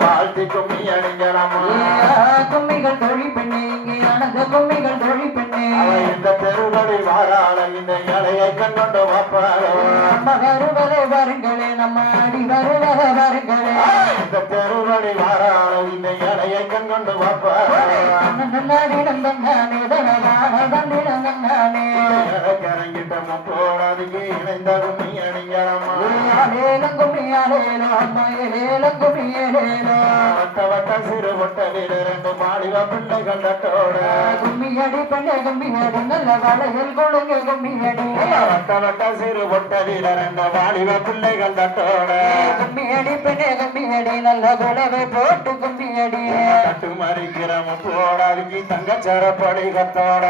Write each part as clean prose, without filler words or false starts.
வாழ்த்தி கும்மி அடிங்கிறமா கும்மிகள் தொழி பெண்ணே இங்கே அனந்த கும்மிகள் தொழி பெண்ணே இந்த தெருவடி வாராள இந்த இலையை கண்டொண்டு வாப்பாளோ நம்ம வருவதை வருங்களே நம்ம அடி வருவதை வருங்களே இந்த தெருவடி வாராள இந்த இலையை கண்டொண்டு வாப்பாளோ நன்னாடிடம் தன்னானே தனதான தந்திடம் தன்னானே இறங்கிட்ட முப்போடாதுக்கு இணைந்த கும்மி அடிங்கிறமா ஏலம் கும்மி அலேலோ அம்மா ஏலம் கும்மி ஏலேலோ வட்ட வட்ட சிறு வட்டலில் இரண்டு மாடிவ பிள்ளைகள் தட்டோட கும்மியடி பெண்ணே கும்மியடி நல்ல வளையல் கொடுங்க கும்மியடி வட்ட வட்ட சிறு வட்டலில் இரண்டு மாடிவ பிள்ளைகள் தட்டோட கும்மியடி பெண்ணே கும்மியடி நல்ல குலவை போட்டு கும்மியடி தட்டு மறிக்கிற முப்போடாதுக்கு தங்கச்சர படிகத்தோட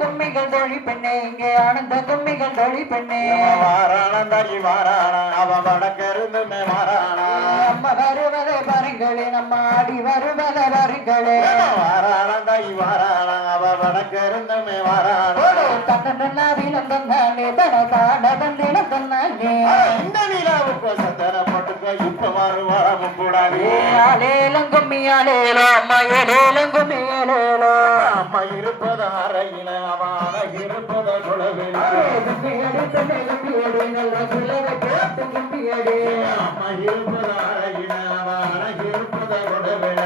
கும்மிகள் தொழி பெண்ணே இங்கே ஆனந்த கும்மிகள் தொழி பெண்ணே வாரானந்தாகி வாரானா அவன் வடக்கிருந்துமே வாரானா நம்ம வருவதை வருங்களே நம்ம ஆடி வருவதை வருங்களே வாரானந்தாகி வாரானா அவன் வடக்கிருந்துமே வாரானா தன்னீனம் தன்னானே தனதான தந்தினம் தன்னானே இந்த நிலாவுக்கு சந்தன போட்டுக்க இப்ப வருவாரமும் கூடாது ஆலேலம் கும்மி ஆலேலோ அம்மா ஏலேலம் கும்மி ஏலேலோ அம்மா இருப்பது அறையில அவன் இருப்பது குழவில் கும்மியடி பெண்ணே கும்மியடி நல்ல குலவை போட்டு கும்மியடி அம்மா இருப்பது அறையில அவன் இருப்பது குழவில்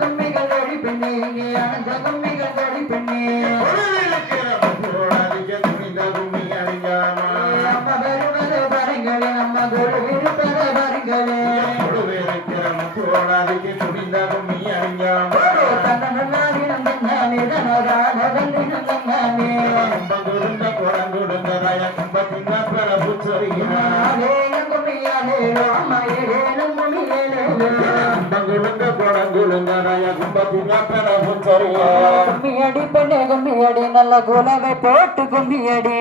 கும்மிகள் தொழி பெண்ணே இங்கே ஆனந்த கும்மிகள் தொழி பெண்ணே நம்ம வருவதை வருங்களே நம்ம குரு இருப்பதை வருங்களே தன்னீனம் தன்னானே தனதான தந்தினம் தன்னானே ஆலேலம் கும்மி ஆலேலோ அம்மா ஏலேலம் கும்மி ஏலேலோ கும்மியடி பெண்ணே கும்மியடி நல்ல குலவை போட்டு கும்மியடி